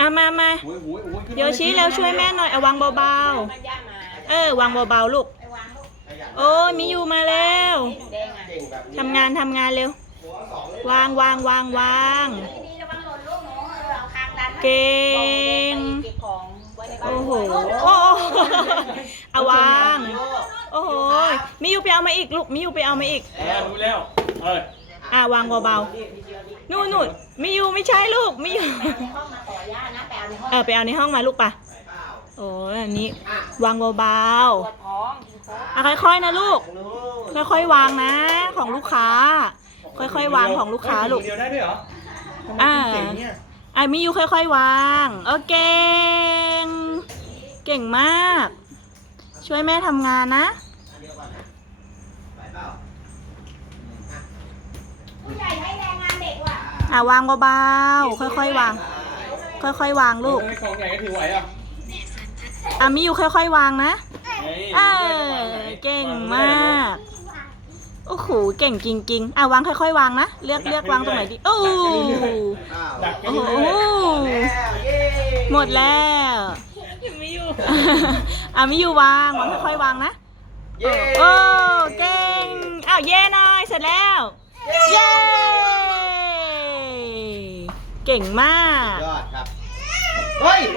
อามามาโอ้ยโอ้ยโอ้ยขึ้นโยชิแล้วช่วยแม่หน่อยเอาวางเบามันย่ามาๆ เออ วางเบาๆลูก ไปวางลูกโอ้ยมิยูมาแล้วหนูแดงอะเก่งแบบนี้ทำงานทำงานเร็ว หัวสองเลยวางวางวางวาง ดีๆระวังหล่นลูกหนูเออเอาคางดันนะเก่งบอกหนูแดไปเก็บของไว้ในบ้านโอ้โห โอ้โหเอาวาง โอ้โหมิยูไปเอามาอีกลูกมิยูไปเอามาอีก เออรู้แล้ว เออ อะวางเบาๆนู่นนู่นมิยูไม่ใช่ลูกมิยูไปเอาในห้องมาต่อย่านะไปเอาในห้องเออไปเอาในห้องมาลูกปะโอ้ยอันนี้วางเบาปวดท้องกินโค้กๆอะค่อยๆนะลูก ค่อยๆวางนะของลูกค้า ค่อยๆวางของลูกค้าลูกเดียวได้ด้วยเหรอทำไมอ่าเก่งเนี่ยอะมิยูค่อยๆวางโอเคเก่งมาก ช่วยแม่ทำงานนะ ผู้ใหญ่ให้แรงงานเด็กว่ะ อะวางเบาๆค่อยๆวาง ค่อยๆวางลูกเออของใหญ่ก็ถือไหวอะอะมิยูค่อยๆวางนะฮ้ยเออเก่งมากโอ้โหเก่งจริงๆอะวางค่อยๆวางนะเลือกเลือกวางตรงไหนดีโอ้โหดักแค่โอ้โหนี้เลยหมดแล้วมิยูอะมิยูวางวางค่อยๆวางนะเย้โอ้เก่งอ้าวเย่หน่อยเสร็จแล้วเย้ เก่งมาก ยอดครับ เฮ้ย